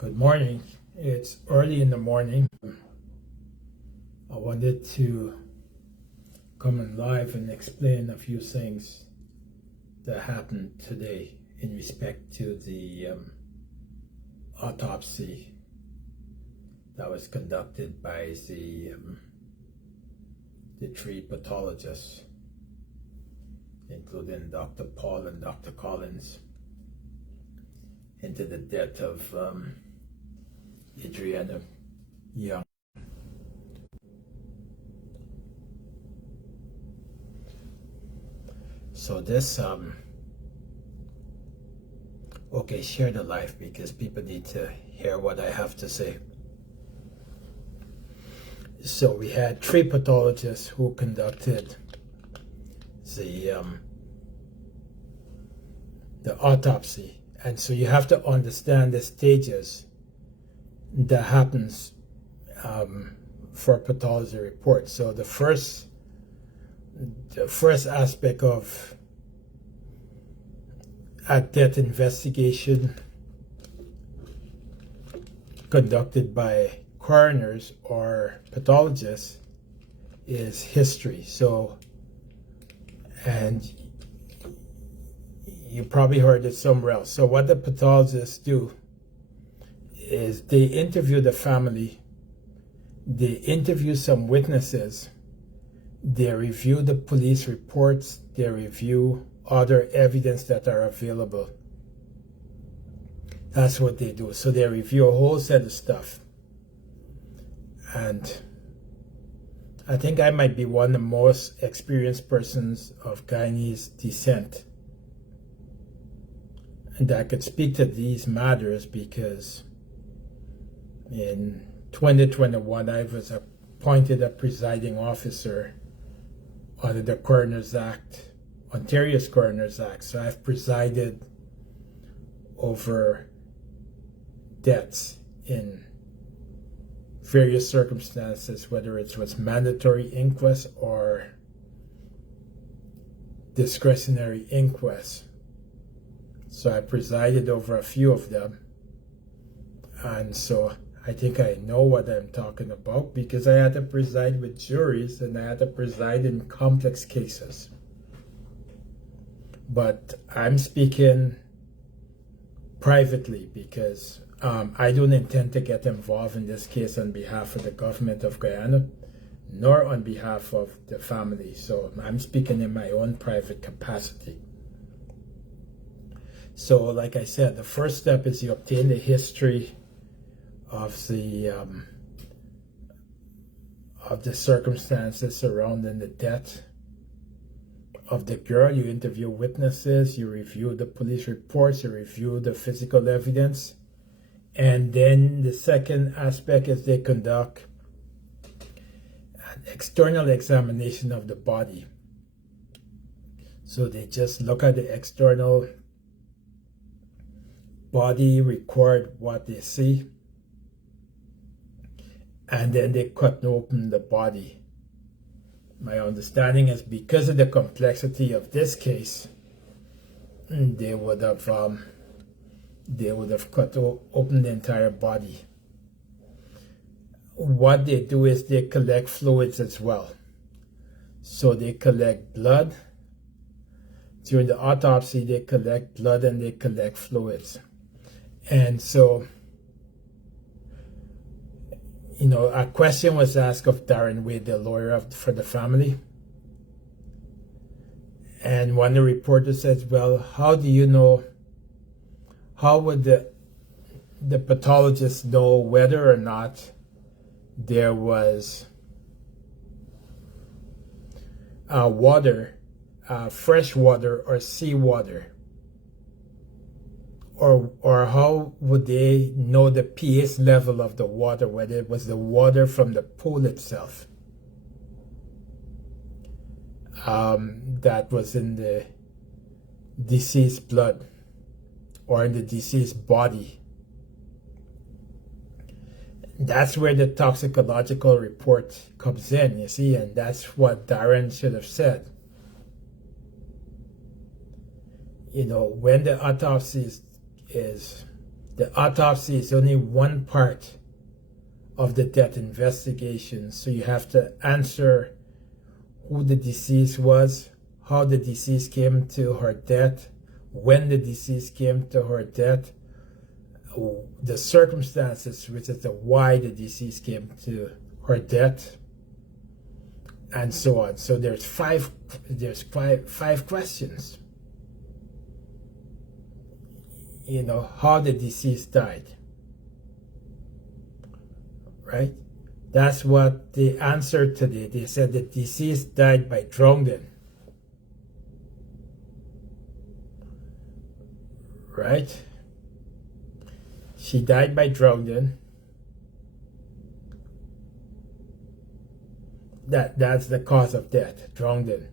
Good morning. It's early in the morning. I wanted to come in live and explain a few things that happened today in respect to the autopsy that was conducted by the three pathologists, including Dr. Paul and Dr. Collins, into the death of Adrianna Younge. So this, okay, share the live because people need to hear what I have to say. So we had three pathologists who conducted the autopsy. And so you have to understand the stages that happens for a pathology report. So the first aspect of a death investigation conducted by coroners or pathologists is history. So, and you probably heard it somewhere else. So what the pathologists do is they interview the family, they interview some witnesses, they review the police reports, they review other evidence that are available. That's what they do. So they review a whole set of stuff. And I think I might be one of the most experienced persons of Guyanese descent and that could speak to these matters because in 2021 I was appointed a presiding officer under the Coroners Act, Ontario's Coroners Act. So I've presided over deaths in various circumstances, whether it was mandatory inquest or discretionary inquest. So I presided over a few of them. And so I think I know what I'm talking about because I had to preside with juries and I had to preside in complex cases. But I'm speaking privately because I don't intend to get involved in this case on behalf of the government of Guyana, nor on behalf of the family. So I'm speaking in my own private capacity. So like I said, the first step is you obtain the history of the circumstances surrounding the death of the girl. You interview witnesses, you review the police reports, you review the physical evidence. And then the second aspect is they conduct an external examination of the body. So they just look at the external body, record what they see, and then they cut open the body. My understanding is because of the complexity of this case, they would have cut open the entire body. What they do is they collect fluids as well. So they collect blood. During the autopsy, they collect blood and they collect fluids. And so, you know, a question was asked of Darren, the lawyer for the family. And one of the reporters says, well, how do you know, how would the pathologist know whether or not there was water, fresh water or seawater? Or how would they know the pH level of the water, whether it was the water from the pool itself that was in the deceased blood or in the deceased body? That's where the toxicological report comes in, you see, and that's what Darren should have said. You know, when the autopsy is The autopsy is only one part of the death investigation, so you have to answer who the deceased was, how the deceased came to her death, when the deceased came to her death, the circumstances, which is the why the deceased came to her death, and so on. So there's five questions. You know, how the deceased died, right? That's what they answered today. They said the deceased died by drowning, right? She died by drowning. That's the cause of death, drowning.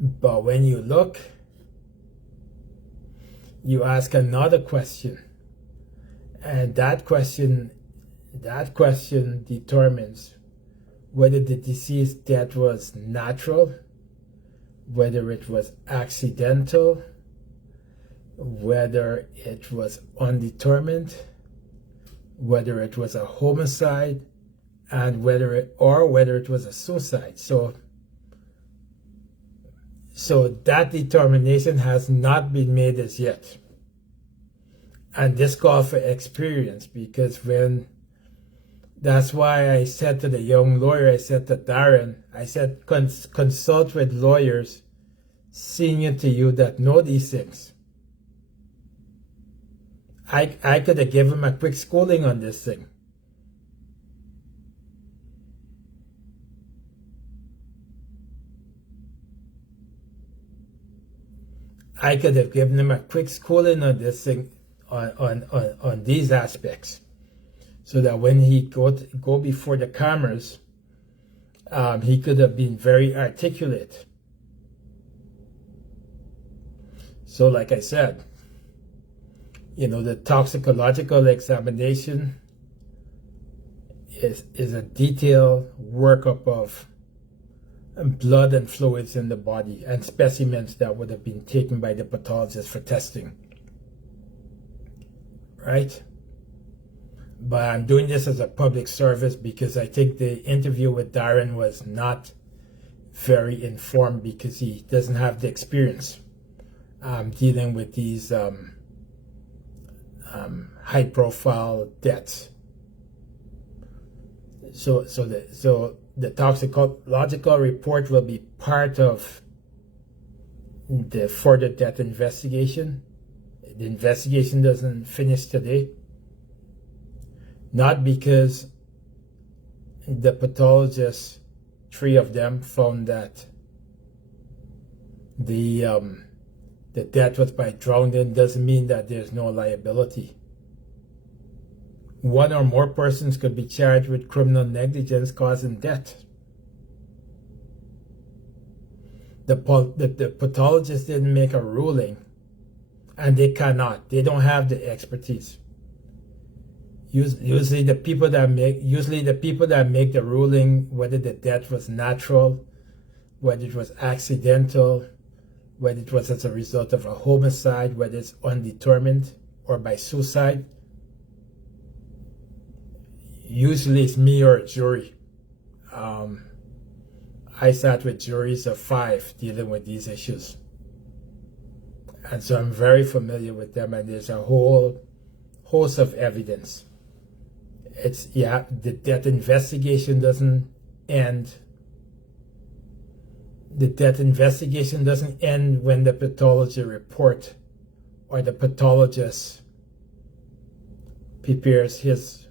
But when you look, you ask another question, and that question determines whether the deceased death was natural, whether it was accidental, whether it was undetermined, whether it was a homicide, and whether it was a suicide. So that determination has not been made as yet. And this calls for experience, because that's why I said to the young lawyer, I said to Darren, I said, consult with lawyers senior to you that know these things. I could have given him a quick schooling on this thing. I could have given him a quick schooling on this thing, on these aspects, so that when he go before the cameras, he could have been very articulate. So like I said, you know, the toxicological examination is a detailed workup of blood and fluids in the body and specimens that would have been taken by the pathologist for testing, right? But I'm doing this as a public service because I think the interview with Darren was not very informed, because he doesn't have the experience dealing with these high-profile deaths. So the toxicological report will be part of the further death investigation. The investigation doesn't finish today. Not because the pathologists, 3 of them, found that the death was by drowning, doesn't mean that there's no liability. 1 or more persons could be charged with criminal negligence causing death. The pathologist didn't make a ruling, and they cannot. They don't have the expertise. Usually the people that make the ruling, whether the death was natural, whether it was accidental, whether it was as a result of a homicide, whether it's undetermined or by suicide, usually it's me or a jury. I sat with juries of 5 dealing with these issues, and so I'm very familiar with them, and there's a whole host of evidence. The death investigation doesn't end. The death investigation doesn't end when the pathology report or the pathologist prepares his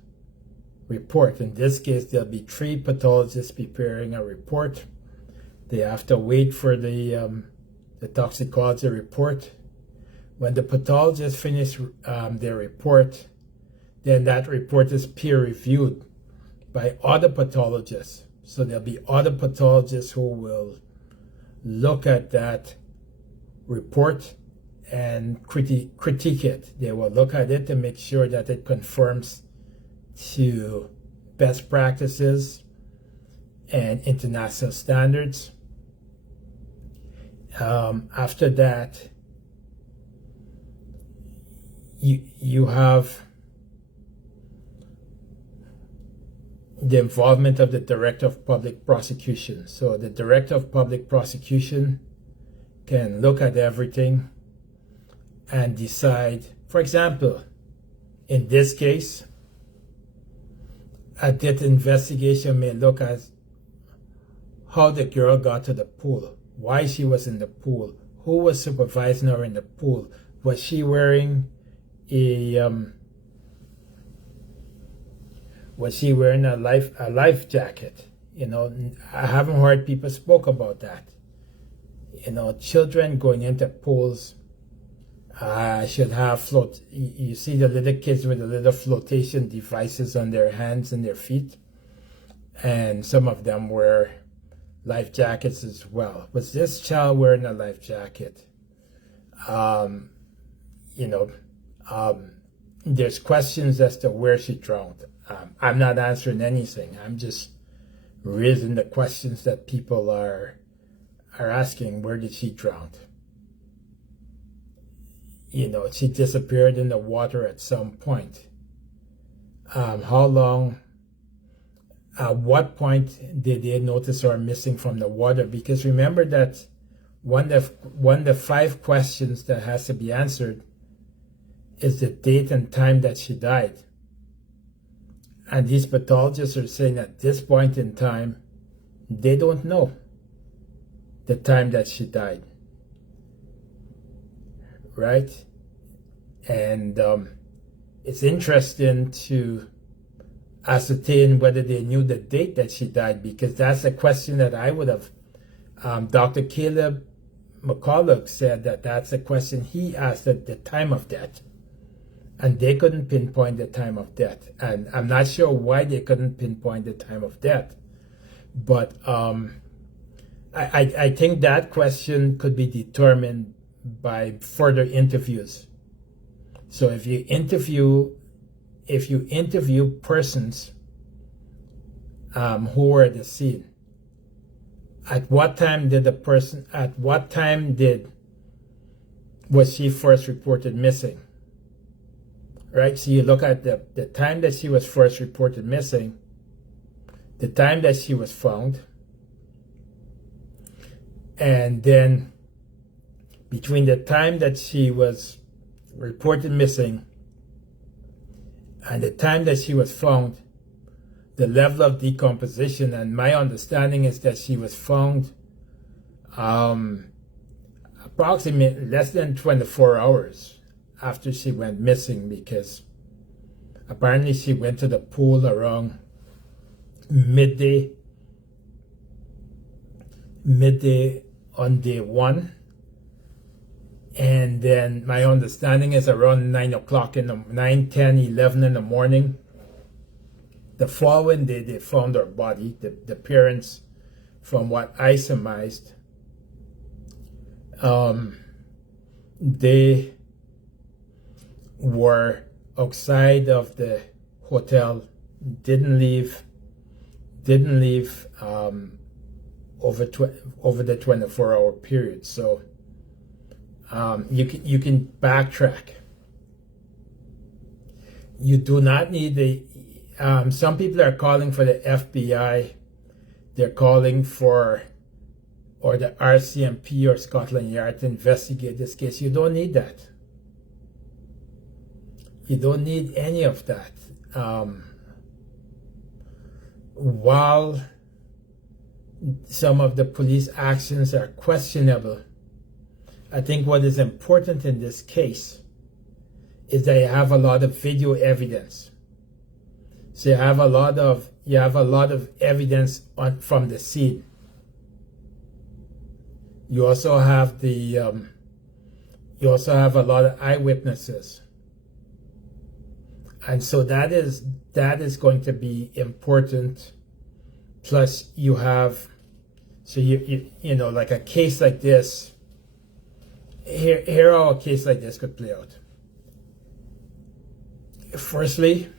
report. In this case, there'll be 3 pathologists preparing a report. They have to wait for the toxicology report. When the pathologists finish their report, then that report is peer-reviewed by other pathologists. So there'll be other pathologists who will look at that report and critique it. They will look at it to make sure that it conforms to best practices and international standards. After that, you have the involvement of the Director of Public Prosecution. So the Director of Public Prosecution can look at everything and decide. For example, in this case, a death investigation may look at how the girl got to the pool, why she was in the pool, who was supervising her in the pool, was she wearing a life jacket? I haven't heard people spoke about that. Children going into pools should have you see the little kids with the little flotation devices on their hands and their feet, and some of them wear life jackets as well. Was this child wearing a life jacket? There's questions as to where she drowned. I'm not answering anything. I'm just raising the questions that people are asking. Where did she drown? She disappeared in the water at some point. How long? At what point did they notice her missing from the water? Because remember that one of the 5 questions that has to be answered is the date and time that she died. And these pathologists are saying at this point in time, they don't know the time that she died. Right? And it's interesting to ascertain whether they knew the date that she died, because that's a question that I would have. Dr. Caleb McCulloch said that that's a question he asked at the time of death, and they couldn't pinpoint the time of death. And I'm not sure why they couldn't pinpoint the time of death, but I think that question could be determined by further interviews. So if you interview persons who were at the scene, at what time was she first reported missing? Right? So you look at the time that she was first reported missing, the time that she was found, and then between the time that she was reported missing and the time that she was found, the level of decomposition. And my understanding is that she was found approximately less than 24 hours after she went missing, because apparently she went to the pool around midday on day 1. And then my understanding is around 9 o'clock 9, 10, 11 in the morning. The following day, they found her body. The parents, from what I surmised, they were outside of the hotel, didn't leave over the 24-hour period. So you can backtrack. You do not need some people are calling for the FBI. They're calling for, or the RCMP or Scotland Yard to investigate this case. You don't need that. You don't need any of that. While some of the police actions are questionable, I think what is important in this case is that you have a lot of video evidence. So you have a lot of evidence from the scene. You also have a lot of eyewitnesses, and so that is going to be important. Plus, you have, so you know, like a case like this. Here how a case like this could play out. Firstly,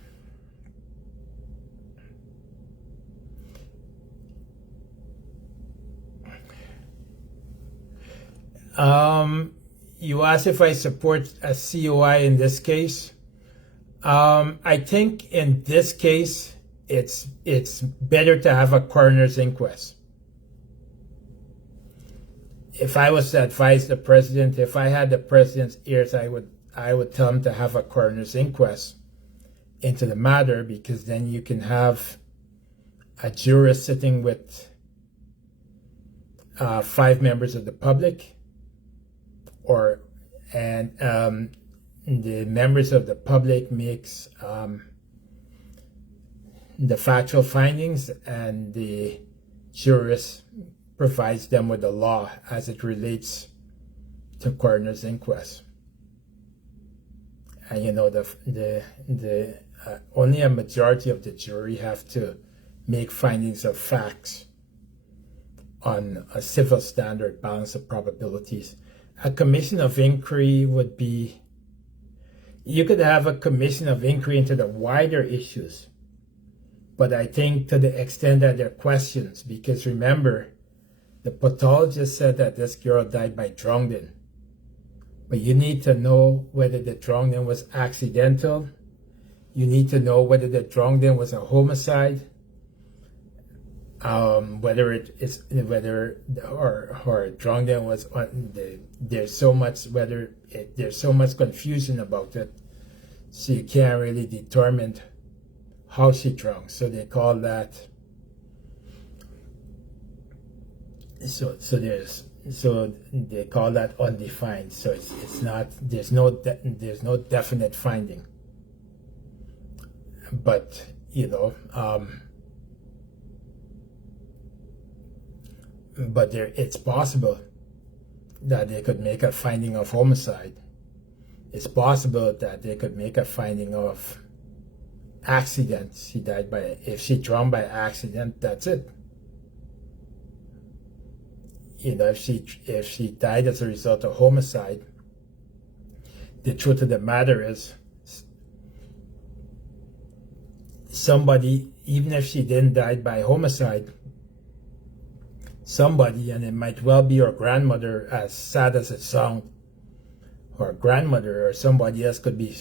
you asked if I support a COI in this case. I think in this case, it's better to have a coroner's inquest. If I was to advise the president, if I had the president's ears, I would tell him to have a coroner's inquest into the matter, because then you can have a juror sitting with 5 members of the public, and the members of the public makes the factual findings, and the jurist provides them with the law as it relates to coroner's inquest. And you know, the only a majority of the jury have to make findings of facts on a civil standard balance of probabilities. A commission of inquiry would be, you could have a commission of inquiry into the wider issues, but I think to the extent that there are questions, because remember, the pathologist said that this girl died by drowning, but you need to know whether the drowning was accidental. You need to know whether the drowning was a homicide, whether drowning was there's so much confusion about it, so you can't really determine how she drowned. So they call that. So they call that undefined. So it's not. There's no definite finding. But you know, but it's possible that they could make a finding of homicide. It's possible that they could make a finding of accident. She died by, if she drowned by accident, that's it. You know, if she died as a result of homicide, the truth of the matter is, somebody, even if she didn't die by homicide, somebody, and it might well be her grandmother, as sad as it sounds, her grandmother or somebody else could be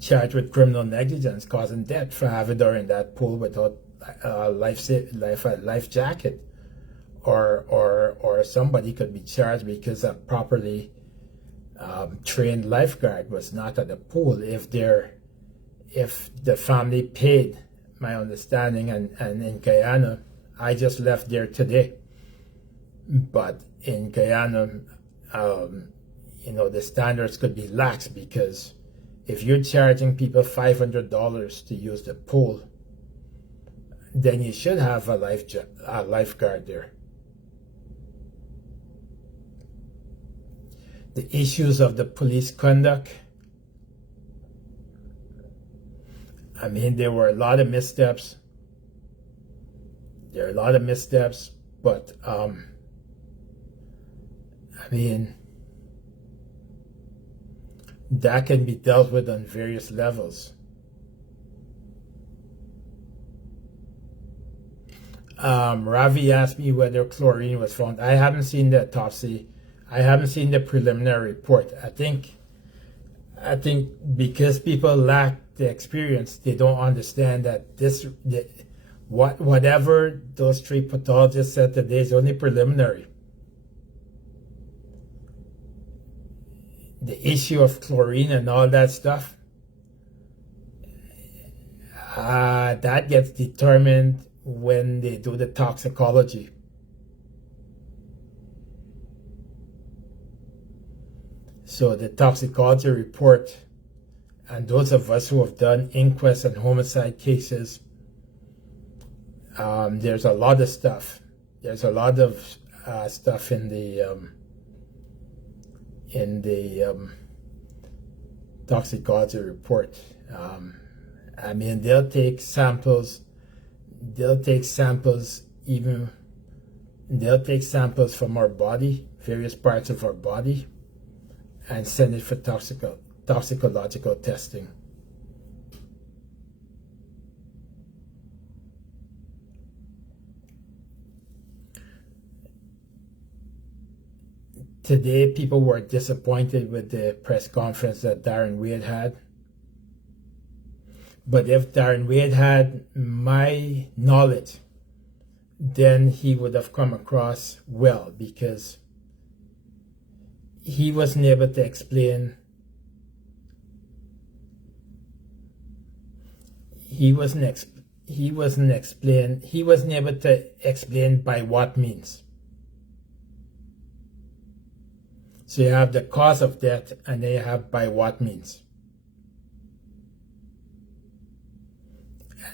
charged with criminal negligence, causing death for having her in that pool without a life jacket, or somebody could be charged because a properly trained lifeguard was not at the pool. If the family paid, my understanding, and in Guyana, I just left there today, but in Guyana, you know, the standards could be lax, because if you're charging people $500 to use the pool, then you should have a lifeguard there. The issues of the police conduct, I mean, there were a lot of missteps. There are a lot of missteps, but I mean, that can be dealt with on various levels. Ravi asked me whether chlorine was found. I haven't seen the autopsy. I haven't seen the preliminary report. I think because people lack the experience, they don't understand that whatever those 3 pathologists said today is only preliminary. The issue of chlorine and all that stuff, that gets determined when they do the toxicology. So the toxicology report, and those of us who have done inquest and homicide cases, there's a lot of stuff. There's a lot of stuff in the toxicology report. I mean, they'll take samples from our body, various parts of our body, and send it for toxicological testing. today people were disappointed with the press conference that Darren Wade had. But if Darren Wade had my knowledge, then he would have come across well, because he wasn't able to explain. He wasn't able to explain by what means. So you have the cause of death, and then you have by what means.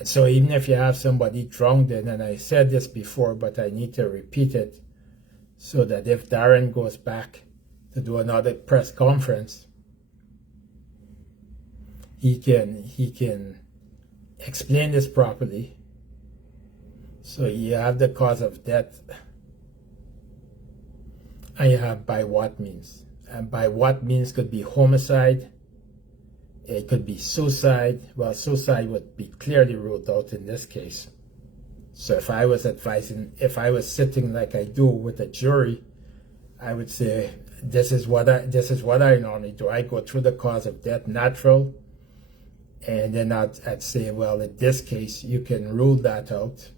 So even if you have somebody drowned in, and I said this before, but I need to repeat it, so that if Darren goes back to do another press conference, he can explain this properly. So you have the cause of death, and you have by what means. And by what means could be homicide, it could be suicide. Well, suicide would be clearly ruled out in this case. So if I was sitting like I do with a jury, I would say, this is what I normally do. I go through the cause of death, natural, and then I'd say, well, in this case, you can rule that out.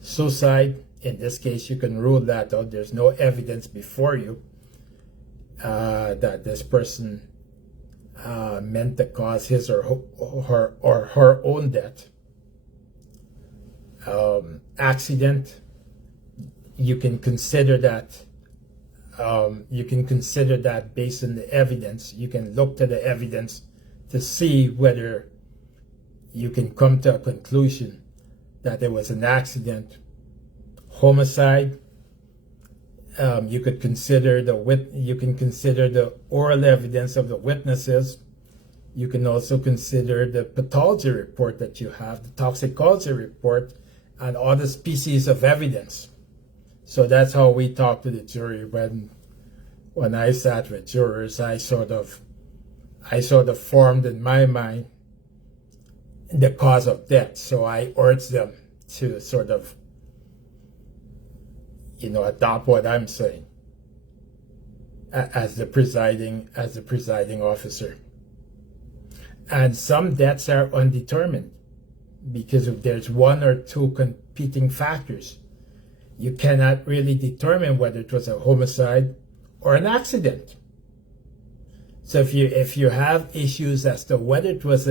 Suicide, in this case, you can rule that out. There's no evidence before you that this person meant to cause his or her own death. Accident, you can consider that. You can consider that based on the evidence. You can look to the evidence to see whether you can come to a conclusion that there was an accident. Homicide, you could consider the oral evidence of the witnesses. You can also consider the pathology report that you have, the toxicology report, and other species of evidence. So that's how we talk to the jury. When I sat with jurors, I sort of formed in my mind the cause of death. So I urged them to sort of, adopt what I'm saying as the presiding officer. And some deaths are undetermined because if there's one or two competing factors, you cannot really determine whether it was a homicide or an accident. So if you have issues as to whether it was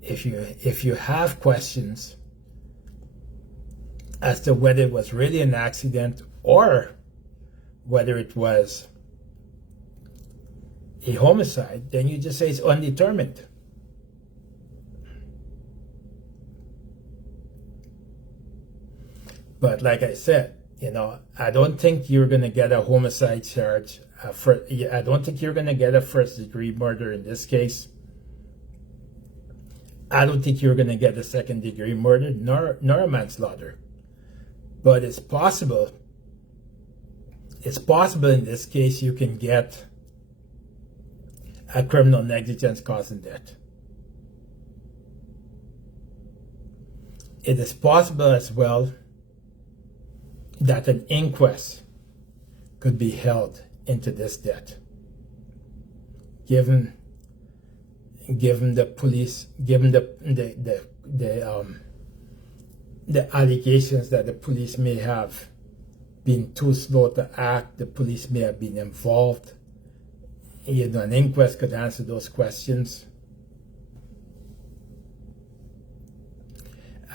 if you have questions as to whether it was really an accident or whether it was a homicide, then you just say it's undetermined. But like I said, I don't think you're going to get a homicide charge. I don't think you're going to get a first-degree murder in this case. I don't think you're going to get a second-degree murder, nor a manslaughter. But it's possible. It's possible in this case you can get a criminal negligence causing death. It is possible as well that an inquest could be held into this death, given the police, given the allegations that the police may have been too slow to act, the police may have been involved. An inquest could answer those questions.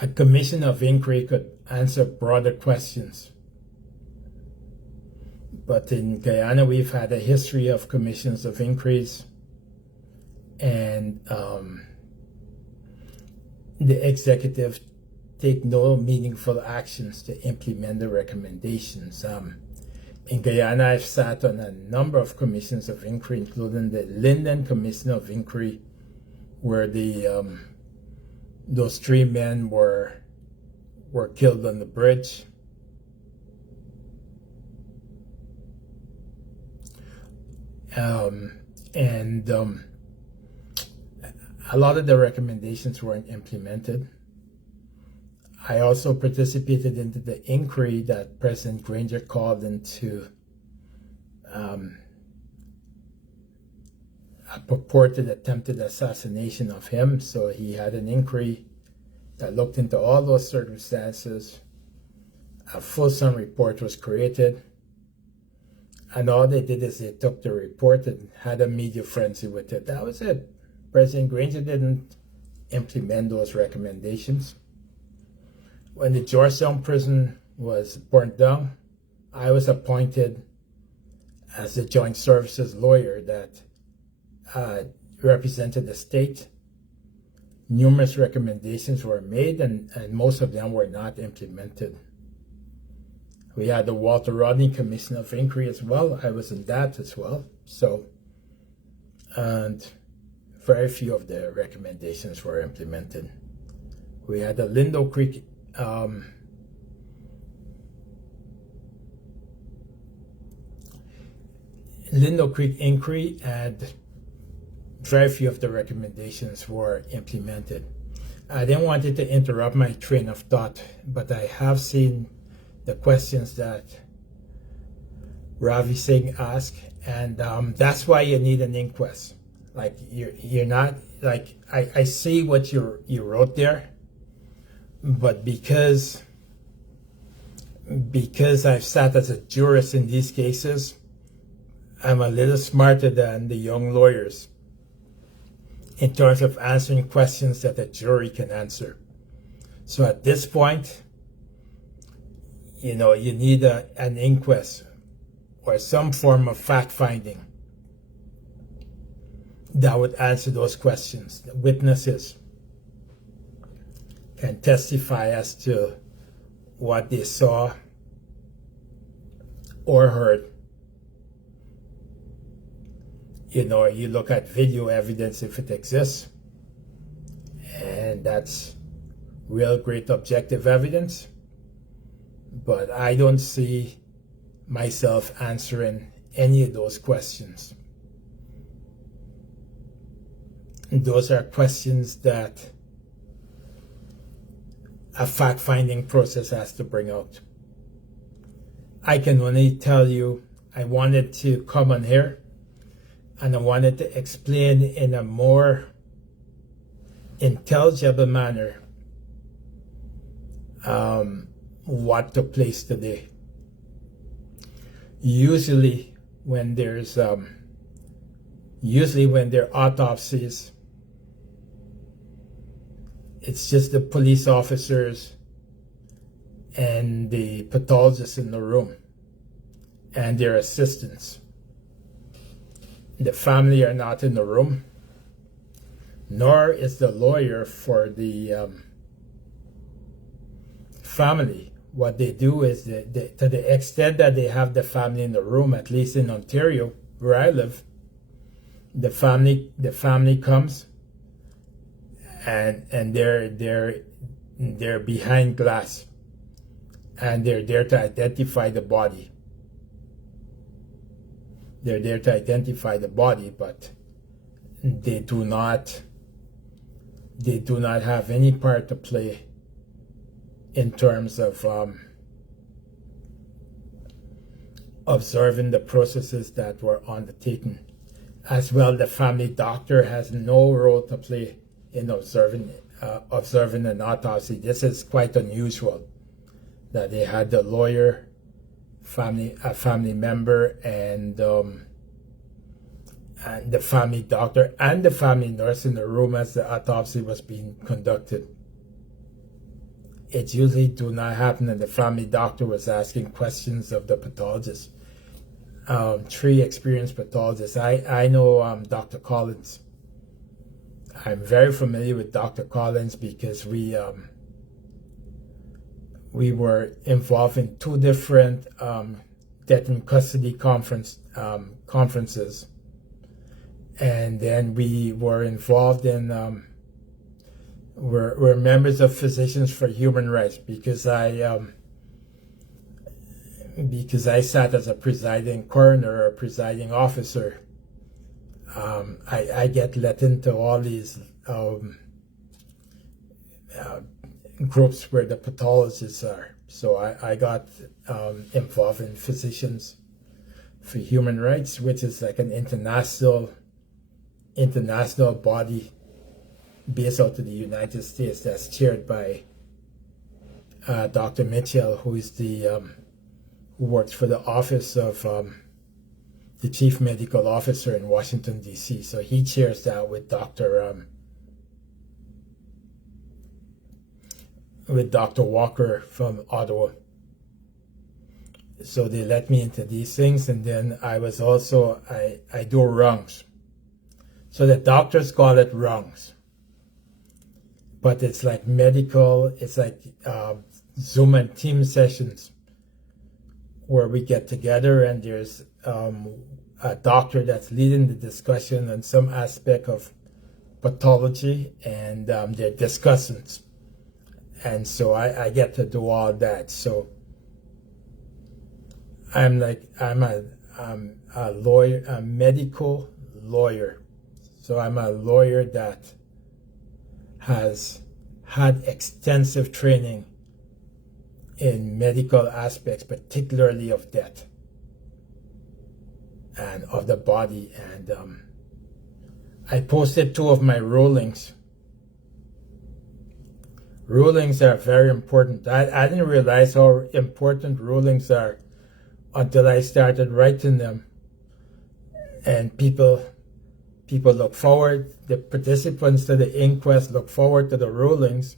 A commission of inquiry could answer broader questions. But in Guyana, we've had a history of commissions of inquiries, and the executive take no meaningful actions to implement the recommendations. In Guyana, I've sat on a number of commissions of inquiry, including the Linden Commission of Inquiry, where those 3 men were killed on the bridge. And a lot of the recommendations weren't implemented. I also participated into the inquiry that President Granger called into a purported attempted assassination of him. So he had an inquiry that looked into all those circumstances. A fulsome report was created. And all they did is they took the report and had a media frenzy with it. That was it. President Granger didn't implement those recommendations. When the Georgetown prison was burnt down, I was appointed as the Joint Services lawyer that represented the state. Numerous recommendations were made, and most of them were not implemented. We had the Walter Rodney Commission of Inquiry as well. I was in that as well. So, and very few of the recommendations were implemented. We had the Lindo Creek inquiry, and very few of the recommendations were implemented. I didn't want it to interrupt my train of thought, but I have seen the questions that Ravi Singh asked, and that's why you need an inquest. Like you're not like I see what you wrote there, but because I've sat as a jurist in these cases, I'm a little smarter than the young lawyers in terms of answering questions that a jury can answer. So at this point, you need an inquest or some form of fact-finding that would answer those questions. The witnesses can testify as to what they saw or heard. You look at video evidence if it exists, and that's real great objective evidence. But I don't see myself answering any of those questions. Those are questions that a fact-finding process has to bring out. I can only tell you I wanted to come on here and I wanted to explain in a more intelligible manner what took place today. Usually when there are autopsies, it's just the police officers and the pathologists in the room and their assistants. The family are not in the room, nor is the lawyer for the family. What they do is, to the extent that they have the family in the room, at least in Ontario, where I live, the family comes and they're behind glass, and they're there to identify the body. They're there to identify the body, but they do not have any part to play in terms of observing the processes that were undertaken. As well, the family doctor has no role to play in observing an autopsy. This is quite unusual that they had the lawyer, a family member, and the family doctor and the family nurse in the room as the autopsy was being conducted. It usually do not happen, and the family doctor was asking questions of the pathologist. 3 experienced pathologists. I know Dr. Collins. I'm very familiar with Dr. Collins because we were involved in 2 different death in custody conferences, and then we were involved in we're members of Physicians for Human Rights because I sat as a presiding coroner or presiding officer. I get let into all these groups where the pathologists are. So I got involved in Physicians for Human Rights, which is like an international body based out of the United States that's chaired by Dr. Mitchell, who is who works for the office of the Chief Medical Officer in Washington, D.C. So he chairs that with Dr. Walker from Ottawa. So they let me into these things, and then I was also, I do rungs. So the doctors call it rungs. But it's like medical, it's like Zoom and team sessions where we get together and there's a doctor that's leading the discussion on some aspect of pathology, and they're discussants. And so I get to do all that. So I'm a lawyer, a medical lawyer. So I'm a lawyer that has had extensive training in medical aspects, particularly of death and of the body. And I posted 2 of my rulings. Rulings are very important. I didn't realize how important rulings are until I started writing them. And people look forward, the participants to the inquest look forward to the rulings,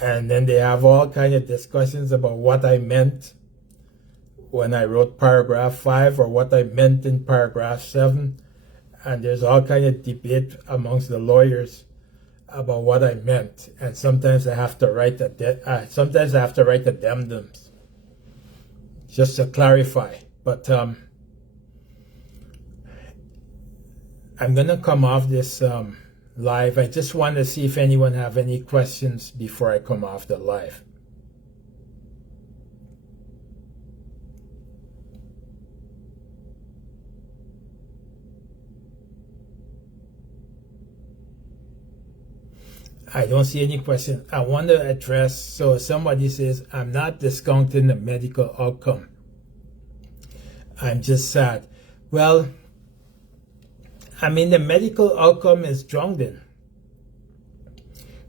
and then they have all kind of discussions about what I meant when I wrote paragraph 5 or what I meant in paragraph 7, and there's all kind of debate amongst the lawyers about what I meant, and sometimes I have to write addendums just to clarify. But I'm gonna come off this live. I just want to see if anyone have any questions before I come off the live. I don't see any questions. I want to address, so somebody says, I'm not discounting the medical outcome. I'm just sad. Well, I mean, the medical outcome is drowning.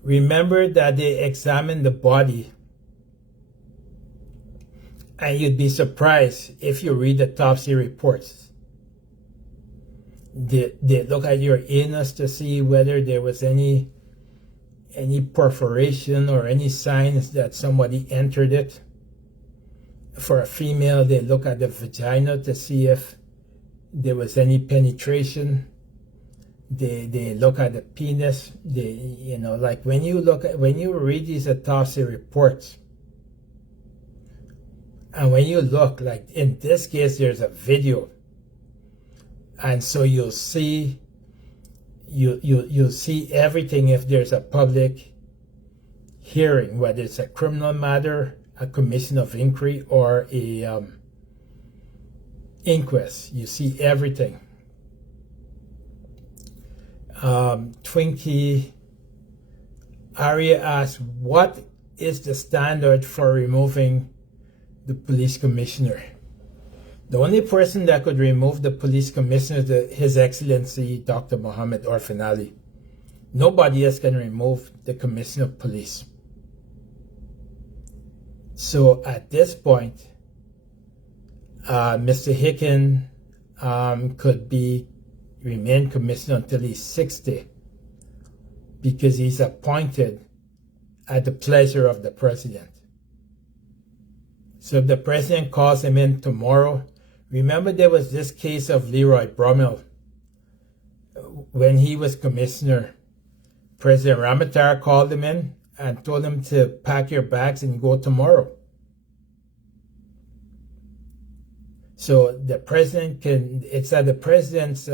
Remember that they examined the body, and you'd be surprised if you read the autopsy reports. They look at your anus to see whether there was any perforation or any signs that somebody entered it. For a female, they look at the vagina to see if there was any penetration. They look at the penis. Like when you read these autopsy reports, and when you look, like in this case, there's a video, and so you'll see everything if there's a public hearing, whether it's a criminal matter, a commission of inquiry, or a inquest. You see everything. Twinkie Aria asks, what is the standard for removing the police commissioner? The only person that could remove the police commissioner is His Excellency Dr. Mohammed Orphan Ali. Nobody else can remove the commissioner of police. So at this point, Mr. Hicken could remain commissioner until he's 60, because he's appointed at the pleasure of the president. So if the president calls him in tomorrow, remember there was this case of Leroy Brummel. When he was commissioner, President Ramatar called him in and told him to pack your bags and go tomorrow. So the president it's at the president's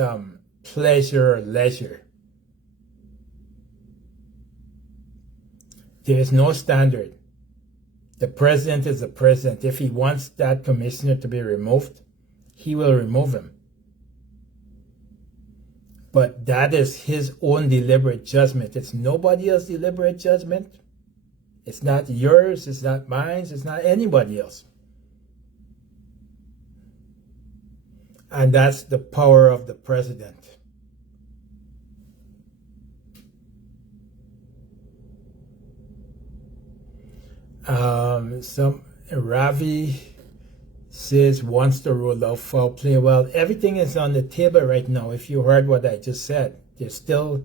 pleasure or leisure. There is no standard. The president is the president. If he wants that commissioner to be removed, he will remove him. But that is his own deliberate judgment. It's nobody else's deliberate judgment. It's not yours, it's not mine, it's not anybody else. And that's the power of the president. Ravi says wants to rule out foul play. Well, everything is on the table right now. If you heard what I just said, there's still,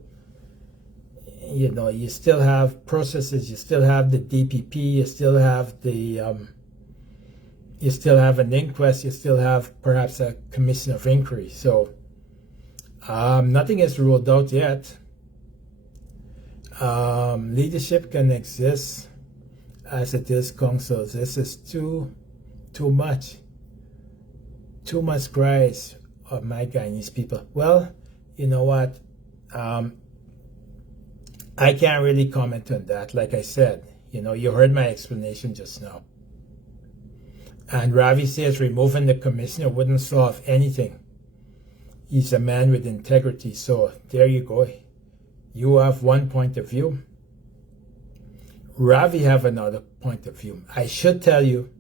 you still have processes. You still have the DPP. You still have you still have an inquest. You still have perhaps a commission of inquiry. So nothing is ruled out yet. Leadership can exist as it is councils. This is too much cries of my Guyanese people. Well, you know what? I can't really comment on that. Like I said, you heard my explanation just now. And Ravi says removing the commissioner wouldn't solve anything. He's a man with integrity. So there you go. You have one point of view. Ravi have another point of view. I should tell you,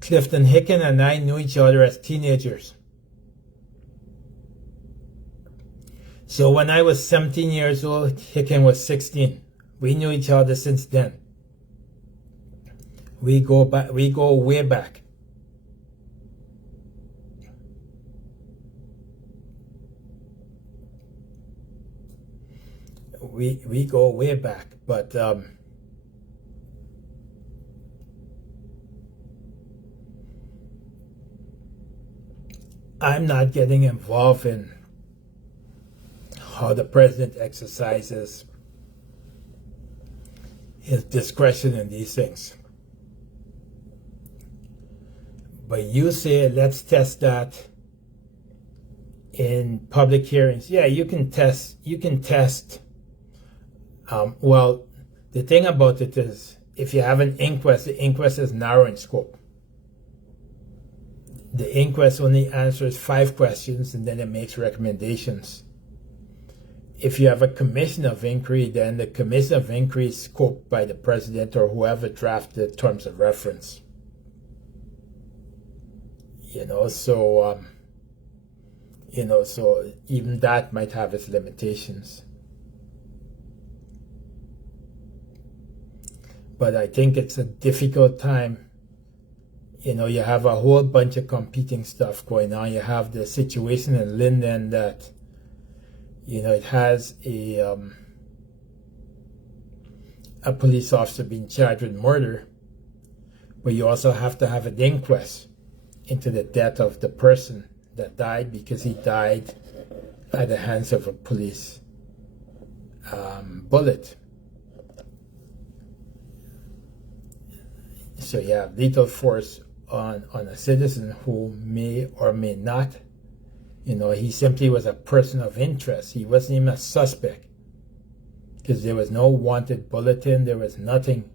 Clifton Hicken and I knew each other as teenagers. So when I was 17 years old, Hicken was 16. We knew each other since then. We go back. We go way back. We go way back, but I'm not getting involved in how the president exercises his discretion in these things. But you say, let's test that in public hearings. Yeah, you can test. Well, the thing about it is, if you have an inquest, the inquest is narrow in scope. The inquest only answers 5 questions and then it makes recommendations. If you have a commission of inquiry, then the commission of inquiry is scoped by the president or whoever drafted terms of reference. So even that might have its limitations. But I think it's a difficult time. You have a whole bunch of competing stuff going on. You have the situation in Linden that, it has a police officer being charged with murder, but you also have to have an inquest into the death of the person that died because he died at the hands of a police bullet. So you have lethal force on a citizen who may or may not. He simply was a person of interest. He wasn't even a suspect because there was no wanted bulletin. There was nothing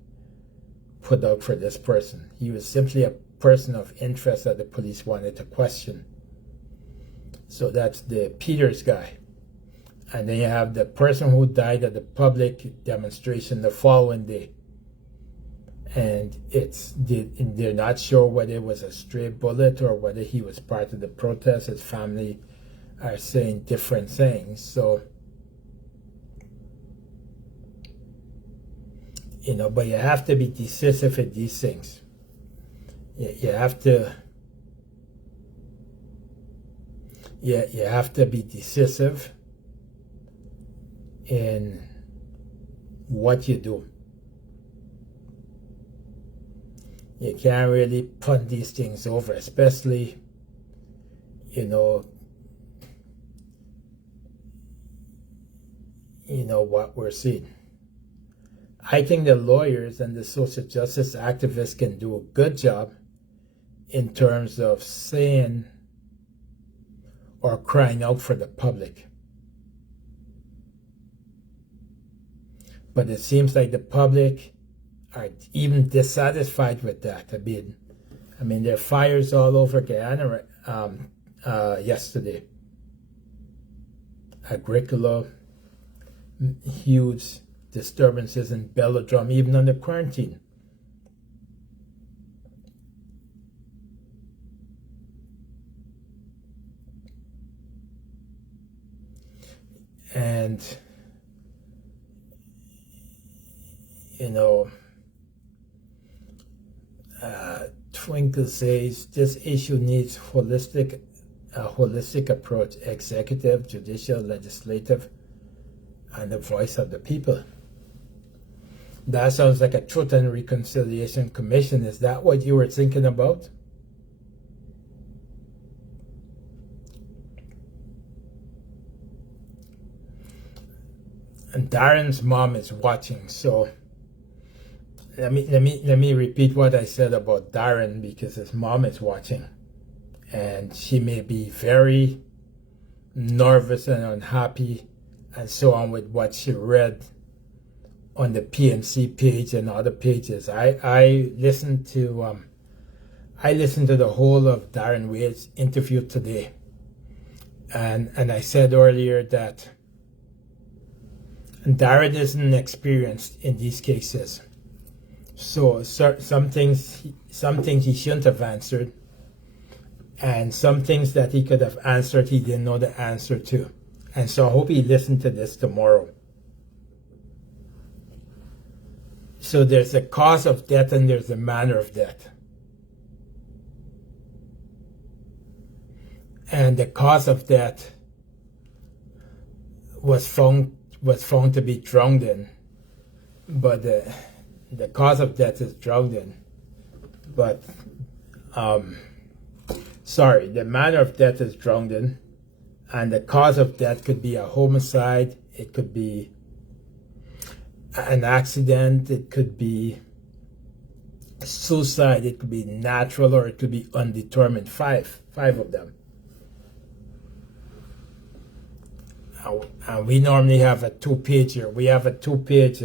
put out for this person. He was simply a person of interest that the police wanted to question. So that's the Peters guy. And then you have the person who died at the public demonstration the following day. And they're not sure whether it was a stray bullet or whether he was part of the protest. His family are saying different things. So, but you have to be decisive in these things. You have to be decisive in what you do. You can't really punt these things over, especially, what we're seeing. I think the lawyers and the social justice activists can do a good job in terms of saying or crying out for the public. But it seems like the public are even dissatisfied with that. I mean, there are fires all over Guyana yesterday. Agricola, huge disturbances in Belladrum, even under quarantine. And, you know, Twinkle says this issue needs holistic approach, executive, judicial, legislative, and the voice of the people. That sounds like a Truth and Reconciliation Commission. Is that what you were thinking about? And Darren's mom is watching, so let me repeat what I said about Darren, because his mom is watching, and she may be very nervous and unhappy and so on with what she read on the PNC page and other pages. I listened to the whole of Darren Wade's interview today, and I said earlier that Darren isn't experienced in these cases. So some things he shouldn't have answered, and some things that he could have answered he didn't know the answer to. And so I hope he listened to this tomorrow. So there's the cause of death and there's the manner of death. And the cause of death was found to be drowning, but the cause of death is drowning. But the manner of death is drowning, and the cause of death could be a homicide, it could be an accident, it could be suicide, it could be natural, or it could be undetermined. Five of them. And we normally have a two-pager. We have a two-page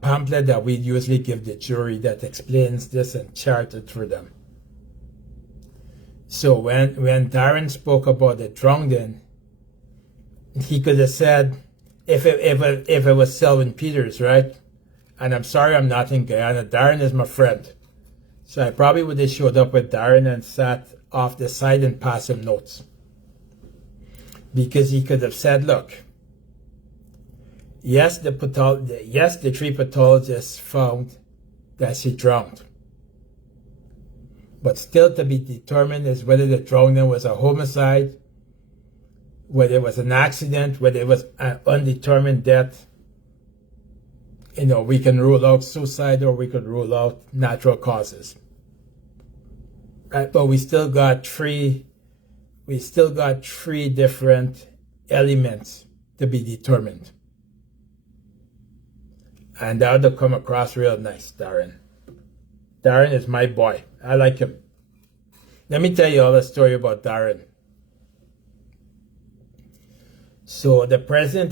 pamphlet that we usually give the jury that explains this and chart it for them. So when Darren spoke about the drowning, he could have said, if it was Selwyn Peters, right? And I'm sorry I'm not in Guyana. Darren is my friend. So I probably would have showed up with Darren and sat off the side and passed him notes. Because he could have said, look, yes, the three pathologists found that she drowned. But still to be determined is whether the drowning was a homicide, whether it was an accident, whether it was an undetermined death. You know, we can rule out suicide or we could rule out natural causes. Right? But we still got three different elements to be determined. And that would come across real nice, Darren. Darren is my boy. I like him. Let me tell you all the story about Darren. So the President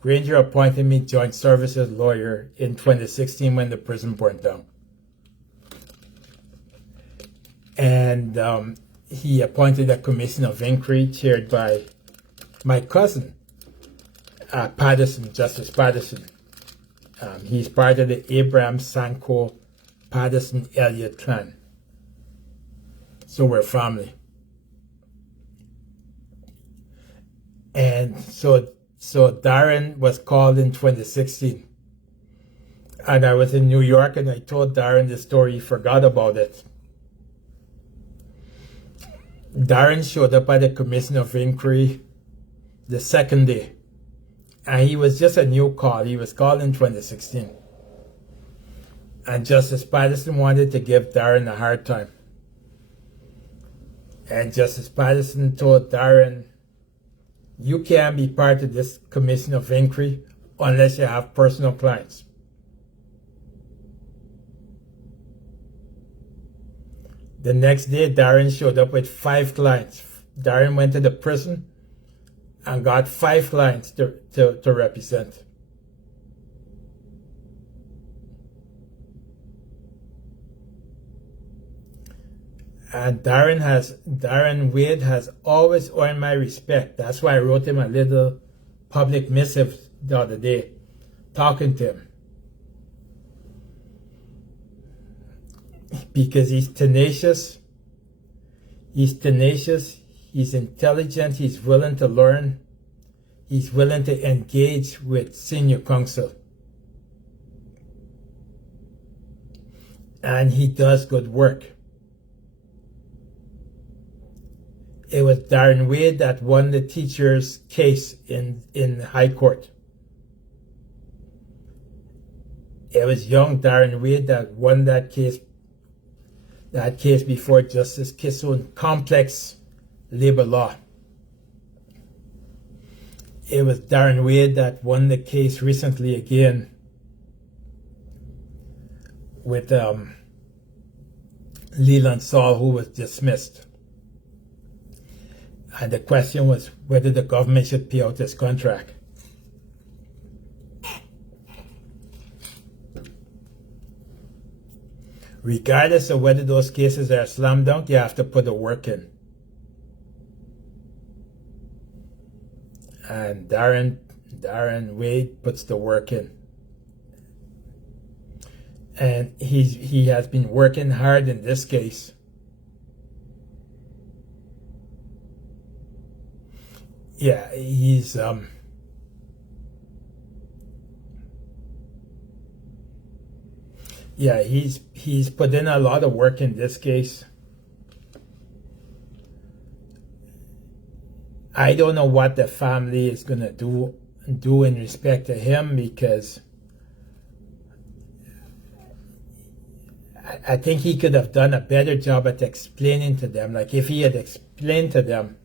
Granger appointed me joint services lawyer in 2016 when the prison burned down. And he appointed a commission of inquiry chaired by my cousin, Justice Patterson. He's part of the Abraham Sanko Patterson Elliott clan. So we're family. And so Darren was called in 2016. And I was in New York and I told Darren the story. He forgot about it. Darren showed up at the Commission of Inquiry the second day. And he was just a new call. He was called in 2016. And Justice Patterson wanted to give Darren a hard time. And Justice Patterson told Darren, you can't be part of this Commission of Inquiry unless you have personal clients. The next day, Darren showed up with 5 clients. Darren went to the prison and got 5 clients to represent. And Darren Wade has always earned my respect. That's why I wrote him a little public missive the other day, talking to him. Because he's tenacious, he's intelligent, he's willing to learn, he's willing to engage with senior counsel. And he does good work. It was Darren Wade that won the teacher's case in High Court. It was young Darren Wade that won that case before Justice Kissoon, complex labor law. It was Darren Wade that won the case recently again with Leland Saul, who was dismissed. And the question was whether the government should pay out his contract. Regardless of whether those cases are slam dunk, you have to put the work in. And Darren Wade puts the work in. And he has been working hard in this case. Yeah, he's put in a lot of work in this case. I don't know what the family is gonna do in respect to him, because I think he could have done a better job at explaining to them. Like if he had explained to them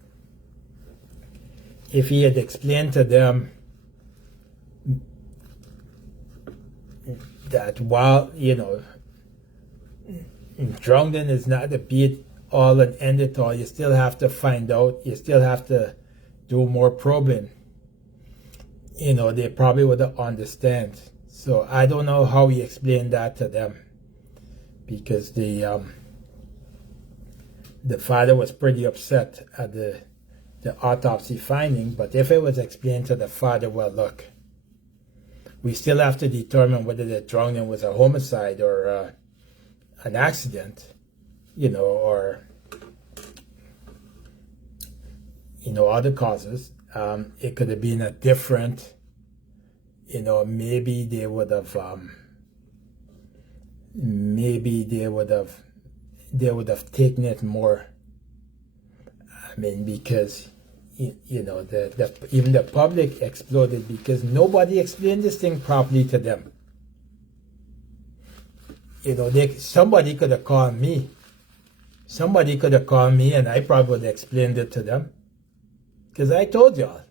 that while, drowning is not the be all and end it all, you still have to find out, you still have to do more probing, they probably would understand. So I don't know how he explained that to them, because the father was pretty upset at the autopsy finding. But if it was explained to the father, well, look, we still have to determine whether the drowning was a homicide or an accident, or other causes. It could have been a different, maybe they would have taken it more. I mean, because even the public exploded because nobody explained this thing properly to them. Somebody could have called me. Somebody could have called me, and I probably would have explained it to them, because I told y'all.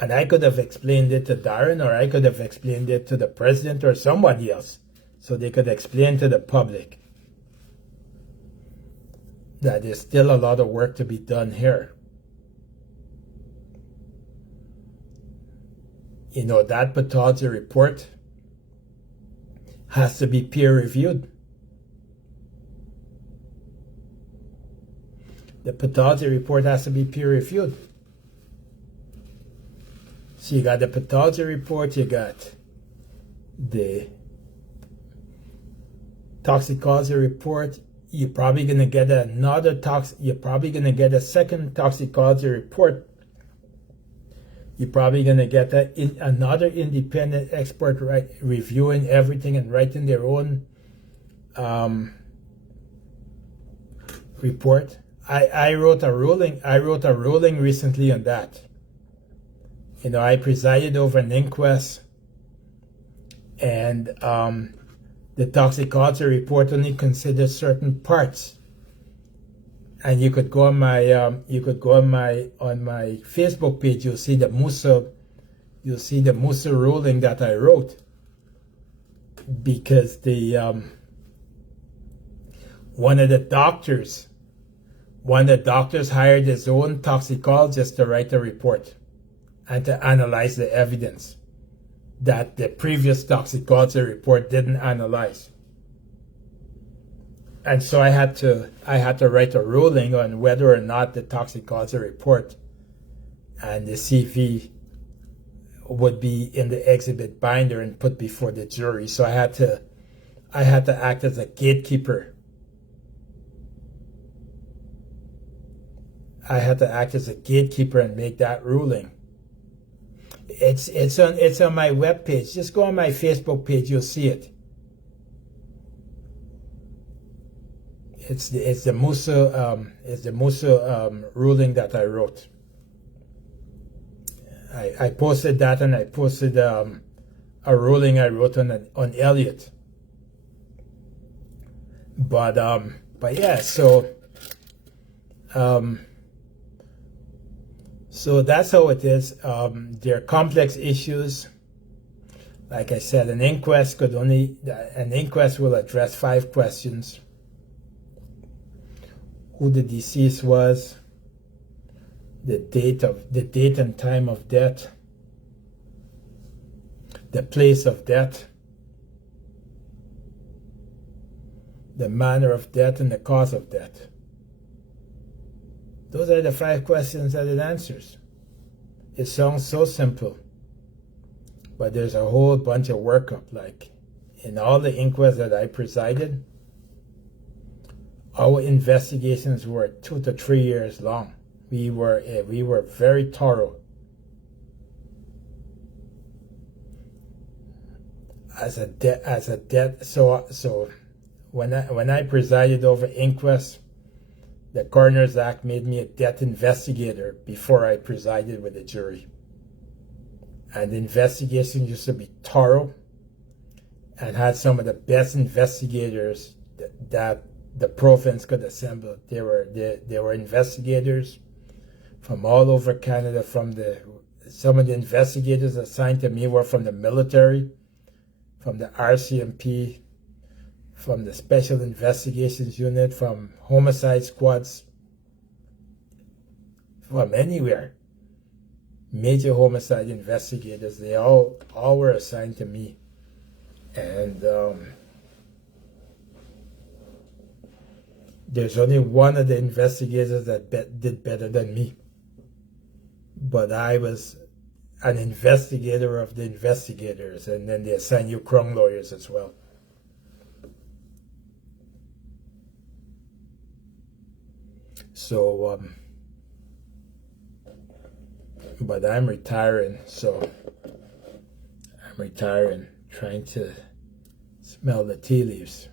And I could have explained it to Darren, or I could have explained it to the president or somebody else, so they could explain to the public that there's still a lot of work to be done here. That pathology report has to be peer reviewed. The pathology report has to be peer reviewed. So you got the pathology report, you got the toxicology report. You're probably gonna get you're probably gonna get a second toxicology report. You're probably gonna get another independent expert reviewing everything and writing their own report. I wrote a ruling recently on that. I presided over an inquest, and the toxicology report only considers certain parts. And you could go on my Facebook page. You'll see the Musa ruling that I wrote, because one of the doctors hired his own toxicologist to write a report and to analyze the evidence that the previous toxicology report didn't analyze. And so I had to write a ruling on whether or not the toxicology report and the CV would be in the exhibit binder and put before the jury. So I had to act as a gatekeeper. I had to act as a gatekeeper and make that ruling. It's on my webpage. Just go on my Facebook page, you'll see it. It's the Musa ruling that I wrote. I posted that, and I posted a ruling I wrote on Elliot. But yeah, so that's how it is. There are complex issues. Like I said, an inquest will address 5 questions: who the deceased was, the date and time of death, the place of death, the manner of death, and the cause of death. Those are the 5 questions that it answers. It sounds so simple, but there's a whole bunch of workup. Like in all the inquests that I presided, our investigations were 2 to 3 years long. We were very thorough. So when I presided over inquests, the Coroners Act made me a death investigator before I presided with the jury. And the investigation used to be thorough and had some of the best investigators that the province could assemble. There were investigators from all over Canada. Some of the investigators assigned to me were from the military, from the RCMP, from the Special Investigations Unit, from homicide squads, from anywhere. Major homicide investigators, they all were assigned to me. And there's only one of the investigators that did better than me. But I was an investigator of the investigators, and then they assign you Crown lawyers as well. So, but I'm retiring, trying to smell the tea leaves.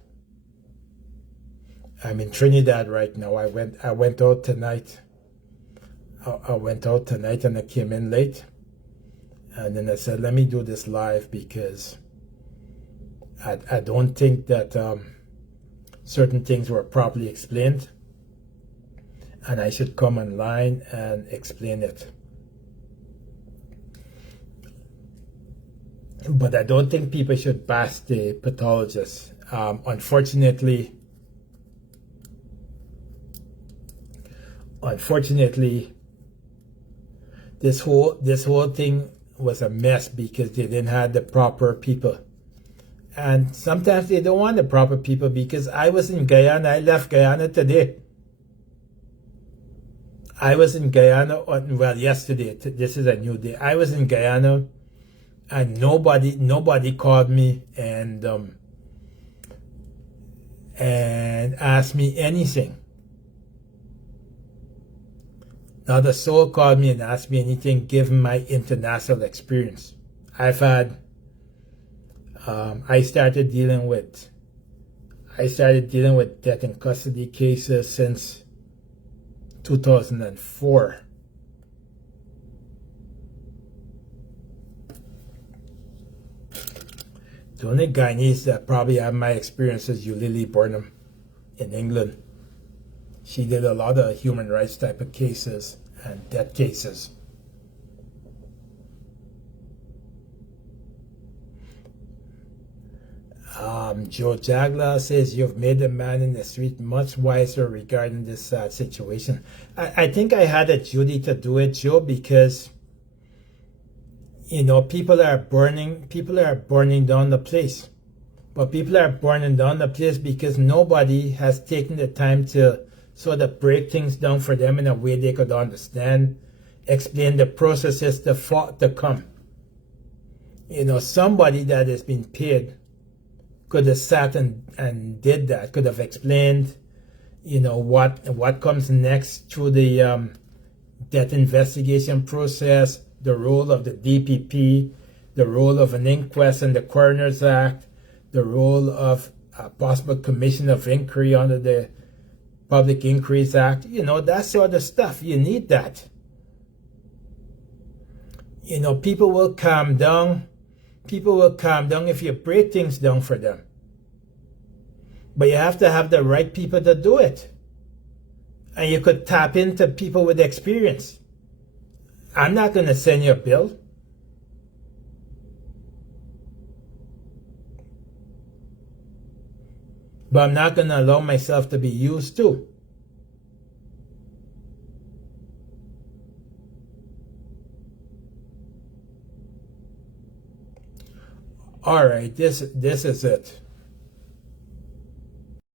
I'm in Trinidad right now. I went out tonight. I went out tonight and I came in late. And then I said, let me do this live because I don't think that certain things were properly explained. And I should come online and explain it. But I don't think people should bash the pathologists. Unfortunately, this whole thing was a mess because they didn't have the proper people. And sometimes they don't want the proper people because I was in Guyana. I left Guyana today. I was in Guyana, yesterday. This is a new day. I was in Guyana, and nobody called me and asked me anything. Not a soul called me and asked me anything, given my international experience. I started dealing with death in custody cases since 2004. The only Guyanese that probably have my experience is Lily Burnham in England. She did a lot of human rights type of cases and death cases. Joe Jagla says, you've made the man in the street much wiser regarding this sad situation. I think I had a duty to do it, Joe, because, you know, people are burning down the place. But people are burning down the place because nobody has taken the time to sort of break things down for them in a way they could understand explain the processes to come. You know, somebody that has been paid could have sat and did that, could have explained, you know, what comes next through the death investigation process, the role of the DPP, the role of an inquest in the Coroners Act, the role of a possible commission of inquiry under the Public Inquiries Act. You know, that sort of stuff. You need that. You know, people will calm down. People will calm down if you break things down for them. But you have to have the right people to do it. And you could tap into people with experience. I'm not going to send you a bill. But I'm not going to allow myself to be used too. All right, this is it.